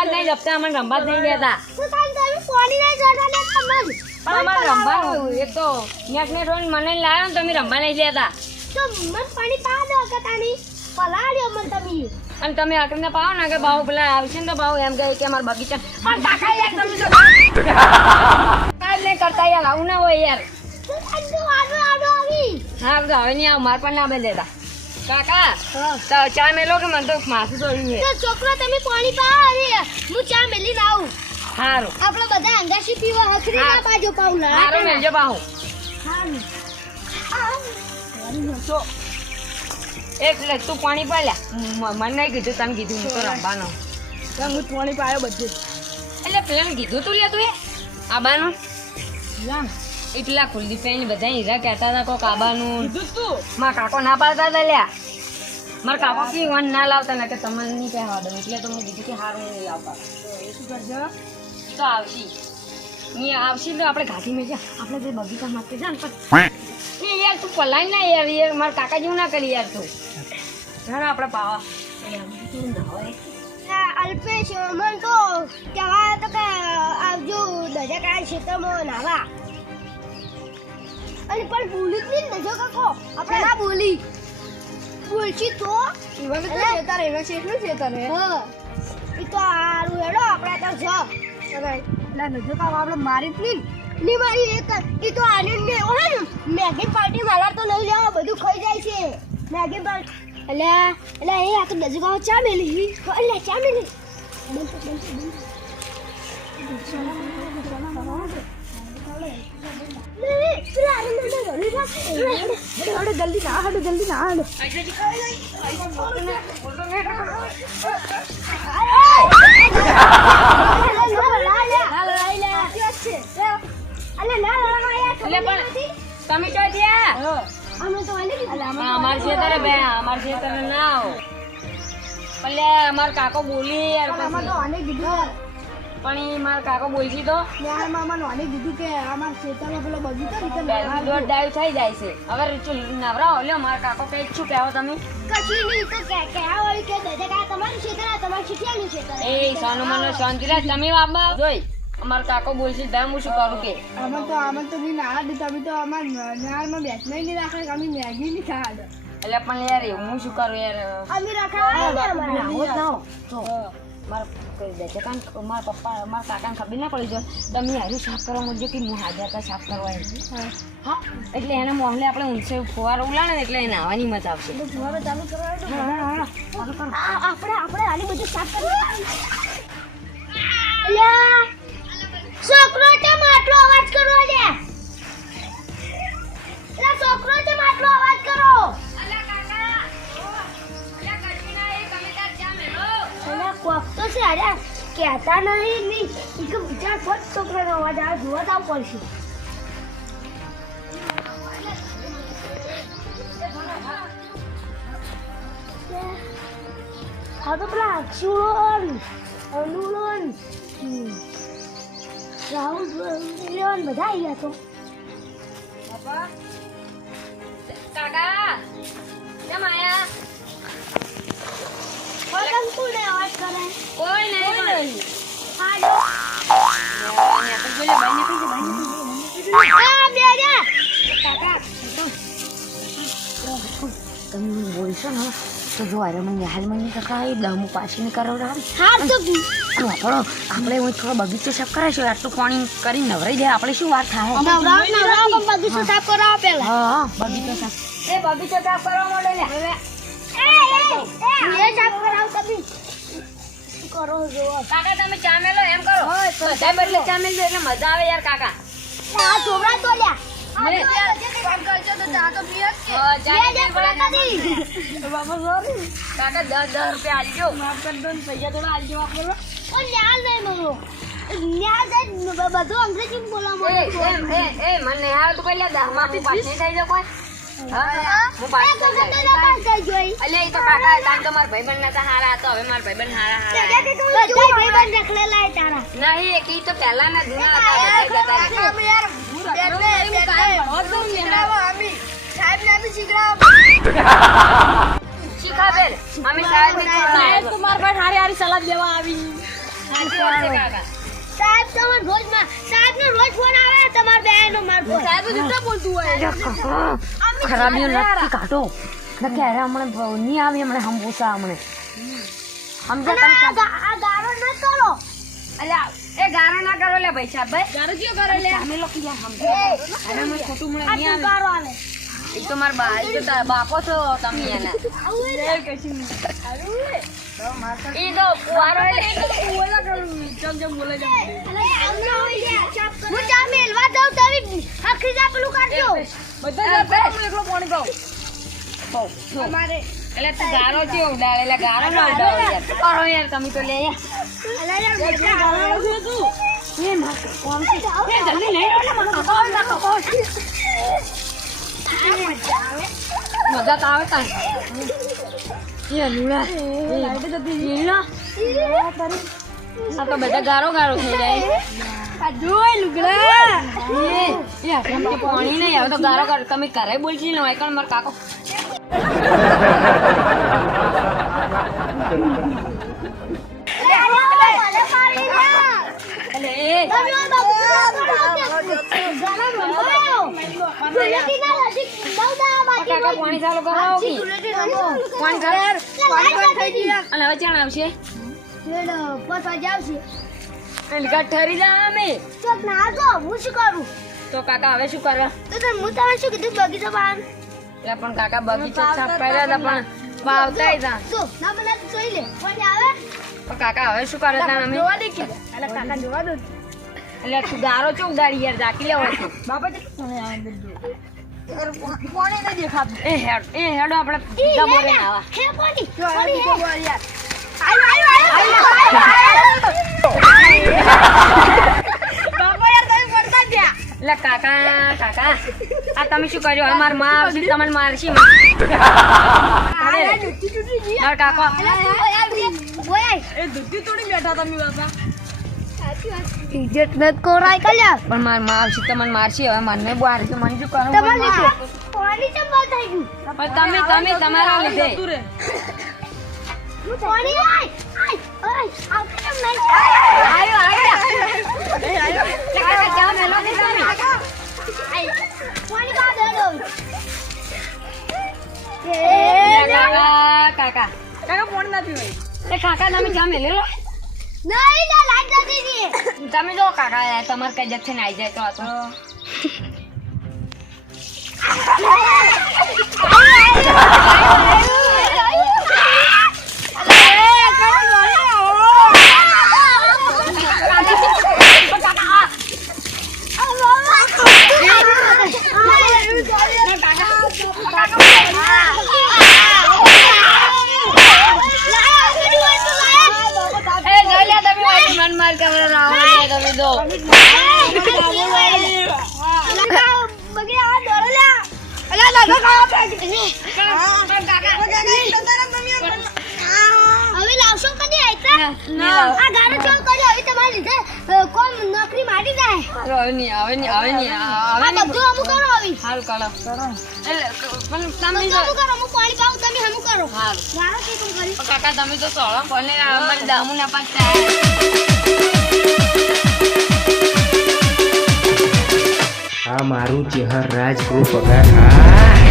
હકડના સમાજ નહીં જપતા અમને રમવા જ નહીં દેતા પાણી જોતા અમારે રમવા એક તો નેટ ને હોય મને લાવ્યો ને તમે રમવા નહીં દેતા તો. મન પાણી પા દો કે તાની પલાડ્યો મન તમે. અને તમે હકડને પાવો ને કે બાવ પેલા આવશે ને તો બાવ એમ કહે કે અમાર બગીચા પણ કાકા યાર તમે તો કાલ ને કરતા યાર આવું ના હોય યાર. હા તો હવે નહીં આવ માર પણ ના બે દેતા કાકા તો ચા મેલો કે મને તો માથું ચોળ્યું છે? તો છોકરો તમે પાણી પા અરે હું ચા મેલી આવું. સારું આપણે બધા અંગાશી પીવા હકરી ના પાજો પાઉલા સારું મેલજો બાહુ. તો એક તું પાણી પાલ્યા મને નહીં કીધું તમે કીધું હું તો રમવાનો. હું પાણી પાયો બધું. એટલે પેલા કીધું તું લે તું એ આબાનું એટલા કુલદીપ બધા હીરા કહેતા હતા કોક આબાનું. કીધું તું મારા કાકો ના પાડતા હતા લ્યા. મારા કાકો કી વન ના લાવતા ને કે તમને નહીં કહેવા દઉં. એટલે તો મેં કીધું કે સારું નહીં લાવતા. એ શું કરશે તો આવશી. ની આવશી તો આપણે ઘાટી મેં જા આપણે જે બગીચા માટે જા ને પણ એ યાર તું પલાય ના યાર યાર મારા કાકા જેવું ના કરી યાર તું. ચાલ આપણે પાવા. એ આમ તું નાવાય. અલ્પેશ મન તો કહેવાય તો કે આવજો દજા કાળ ક્ષેત્રમાં નાવા. અને પણ ભૂલી જ નહીં નજો કાકો. આપણે ના બોલી બોલશી તો. એવા તો. શેતાર એવા છે એટલું છે હે હા. એ તો હારું હેડો આપણે તો જ અરે એટલે નજો કાકો આપણે મારી જ નહીં. ની મારી એક એ તો આનંદ ને હોય મેગી પાર્ટી મારા તો નહીં લેવા બધું ખાઈ જાય છે. મેગી પાર્ટી એટલે એટલે એ આ તો નજો કાકો ચા મેલી. એટલે ચા મેલી. બનતો બનતો બનતો અલે ના લડાયા એટલે પણ તમે ચો પણ અમાર ખેતરે અમાર ના આવો અમાર કાકો બોલી યાર આમાં તો અનેક કીધું પણ એ મારો કાકો બોલજી તો. ન્યાયમાં અમારે આને દીધું કે આમાં ખેતરમાં પેલો બગીચો ને તે દોડ ડાઈવ થઈ જાય છે. હવે રીચુ નવરા ઓલ્યો મારા કાકો કઈ શું આવો તમે? કશું નહીં તો કે કે આ કે દે કે તમારું ખેતર આ તમારું છીઠિયાનું ક્ષેત્ર એ સોનું મને શાંતિ રાખ તમે બાબા જોઈ અમાર કાકો બોલશે તો હું શું કરું કે? આમાં તો આમાં તો નહીં ના દે તમે તો અમાર ન્યાયમાં બેસનાય નહીં રાખે કે અમે મેગી ની ખાવા એટલે પણ યાર એવું હું શું કરું યાર? અમે રખાવા ને અમારા. ના હો. જો. મારા કરી દે છે કારણ મારા પપ્પા મારા કાકાને ખબર ના પડી જાય તમે હારું સાફ કરવા મૂકજો કે હું હાજર હતા સાફ કરવા આવી હા. એટલે એને મોહલે આપણે ઊંચે ફુવારો ઉલાડે ને એટલે એને આવવાની મજા આવશે. ફુવારો ચાલુ કરવા આપણે આપણે આની બધું સાફ કરવા છોકરો કેમ આટલો અવાજ કરો લે છોકરો આટલો અવાજ કોક છે, અરે કહેતા નહીં નહીં. કે બીજા કોક છોકરાનો અવાજ આવે, જોવા તો પડશે. હા તો પેલા અક્ષુલોન અનુલોન રાહુલ લેવન બધા આવી ગયા તો કાકા. કેમ આયા તમે બોલશો ને તો જો અરે મને હાલ મને કાકા એ દમ પાછી ને કરો રામ હા તો આપણો આપણે હું થોડો બગીચો સાફ કરાવીશું આટલું પાણી કરી નવરાઈ જાય આપણે શું વાત થાય? નવરાવ નવરાવ બગીચો સાફ કરાવો પેલા હા હા બગીચો સાફ. એ બગીચો સાફ કરવા માંડે ને કરો જો કાકા તમે ચા એમ કરો. બધા બદલે ચા એટલે મજા આવે યાર કાકા. આ છોકરા તો લ્યા. મને કામ કરજો તો ચા તો પીએ જ હા, ચા બે નહીં. જા પડે. પડે સોરી કાકા દસ દસ રૂપિયા આલજો માફ કરી દો ને પૈસા થોડા આલજો વાપરવા ઓ ન્યાલ નહીં મગરો ન્યાલ બધું અંગ્રેજી બોલવા એ એ મને હાલ તું પહેલા દસમાંથી પાછી થઈ જાય કોઈ. હા હું એ પાછી થઈ ગમે તો જાય ના પાસ જોઈ અલ્યા એ તો કાકા હતા ને તો મારા ભાઈબંધ નતા હારા હારા અમે સાહેબ સલાહ દેવા આવી. સાહેબ તમાર રોજમાં સાહેબ નો રોજ ફોન આવે તમાર બેન નો માર સાહેબ તો બોલતું હોય? ખરાબીઓ નથી કાઢો. ન કે અરે હમણાં નહીં આવી હમણે હંબુસા હમણે. સમજો તમે આ ગારો ન કરો. અલ્યા એ ગારો ના કરો લે ભાઈ સાહેબ ભાઈ. ગારો કયો કરો લે? અમે લોકો યાર સમજો અરે મને ખોટું મળે નહીં આવે. ગારો આલે. એક તો માર બા તો બાપો છો તમે એને. લે. કશું નહીં. ઈ તો બોલા કરું જમ જમ બોલે જમ હોય લે. હું ચા મેલવા જાઉં તમે આખરી જા પેલું કાઢજો. બધા જ આપે, હું એકલો પાણી પાઉં અમારે એટલે તું ગારો છે ઉડાડે? એટલે ગારો ના ઉડાડો કરો યાર. તમે તો લે મજા તો આવે તા એ લુડા એ લાઈટ જતી આ તો બધા ગારો ગારો થઈ જાય. જોઈ લુગડા. એ આપણે પાણી નહીં આવે તો ગારો ગારો. તમે ઘરે બોલશી ને વાયકણ માર કાકો. પાણી ચાલુ કરાવો પાણી ગઈ અને હવે ચાણ આવશે? છેડ પસા જાવશે ઘર ઠરી જા અમે. ચોક ના જો હું શું કરું? તો કાકા હવે શું કરવા? તો તને હું તને શું કીધું? બગીચા બહાર. એટલે પણ કાકા બગીચો સાફ કર્યા હતા પણ વાવતા હતા શું ના મને જોઈ લે. કોઈ આવે? તો કાકા હવે શું કરે તા અમે? જોવા દે કે એટલે કાકા જોવા દો. એટલે તું ગારો ચો ઉડાડી યાર ઝાકી લેવો. છે બાપા જે. પાણી આવે જો પાણી નહીં દેખાતું. એ હેડ એ હેડો આપણે બોરે આવા. હે કોની કોની બીજો હે. બોલ યાર આયો આયો આયો બાપા યાર તમે પડતા જ ગયા એટલે કાકા કાકા આ તમે શું કર્યું? અમારમાં આવશે તમને મારશી માર કાકો. ઓય એ દૂધી તોડી બેઠા તમે બાપા. ઇજ્જત નત કોરાય કલ્યા. પણ મારમાં આવશે તમને મારશી. હવે મને બહાર છે મને શું કરવું? તમારે લીધે? પાણી ચમ બંધ થઈ ગયું? પણ તમે તમે તમારા લીધે. પાણી આય આય. આય આવતે કેમ નહીં આયો આયો એટલે કાકા ચા મેલો કે તમે આય પાણી કા દે દો એટલે કાકા કાકા કાકા પાણી નથી હોય એ કાકા તમે ચા મેલે લો નહીં ના લાઈટ જતી રહી તમે જો કાકા યાર તમારે કઈ જથ્થે ને આવી જાય તો આ તો એ જોઈ લે તમે મારી મન માર કમરે રાવ તમે દો હવે લાવશો કદી આયતા નહીં લાવ. આ ગાડો ચોલ કર્યો હવે તમારી લીધે કોમ નોકરી મારી જાય હવે નહીં હવે નહીં હવે નહીં હવે આ બધું અમુક કરો હવે હાલ કરો એટલે પણ તમે જો અમુક કરો હું પાણી પાઉં તમે હમું કરો હાલ ગાડો કે કોમ કરી કાકા તમે તો સોળો બોલે અમારી દામુ ના પાછા આ મારું ચેહર રાજ ગ્રુપ પગાર હા